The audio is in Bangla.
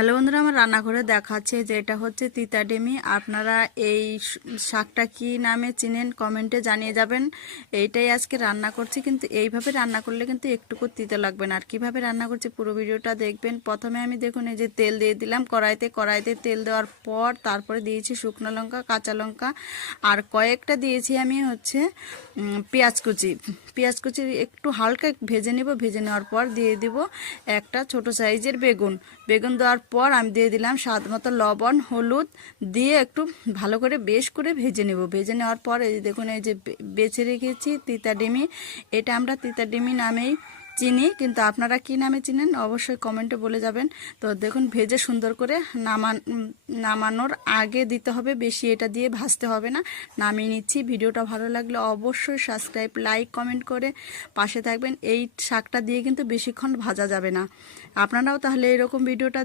হ্যালো বন্ধুরা, আমার রান্নাঘরে দেখাচ্ছে যে এটা হচ্ছে তিতা ডিমি। আপনারা এই শাকটা কি নামে চিনেন কমেন্টে জানিয়ে যাবেন। এইটাই আজকে রান্না করছি, কিন্তু এইভাবে রান্না করলে কিন্তু একটুকু তিতা লাগবে না। আর কিভাবে রান্না করছি পুরো ভিডিওটা দেখবেন। প্রথমে আমি দেখুন এই যে তেল দিয়ে দিলাম কড়াইতে তেল দেওয়ার পর তারপরে দিয়েছি শুকনো লঙ্কা, কাঁচা লঙ্কা, আর কয়েকটা দিয়েছি আমি হচ্ছে পেঁয়াজ কুচি একটু হালকা ভেজে নেব। ভেজে নেওয়ার পর দিয়ে দিব একটা ছোট সাইজের বেগুন দেওয়ার পর আমি দিয়ে দিলাম স্বাদ মতো লবণ, হলুদ দিয়ে একটু ভালো করে বেশ করে ভেজে নেব। ভেজে নেওয়ার পর এই দেখুন এই যে বেছে রেখেছি তিতা ডিমি। এটা আমরা তিতা ডিমি নামেই চিনি, কিন্তু আপনারা কি নামে চিনেন অবশ্যই কমেন্টে বলে যাবেন। তো দেখুন ভেজে সুন্দর করে নামানোর আগে দিতে হবে, বেশি এটা দিয়ে ভাজতে হবে না। নামিয়ে নিচ্ছি। ভিডিওটা ভালো লাগলে অবশ্যই সাবস্ক্রাইব, লাইক, কমেন্ট করে পাশে থাকবেন। এই শাকটা দিয়ে কিন্তু বেশিক্ষণ ভাজা যাবে না। আপনারাও তাহলে এরকম ভিডিওটা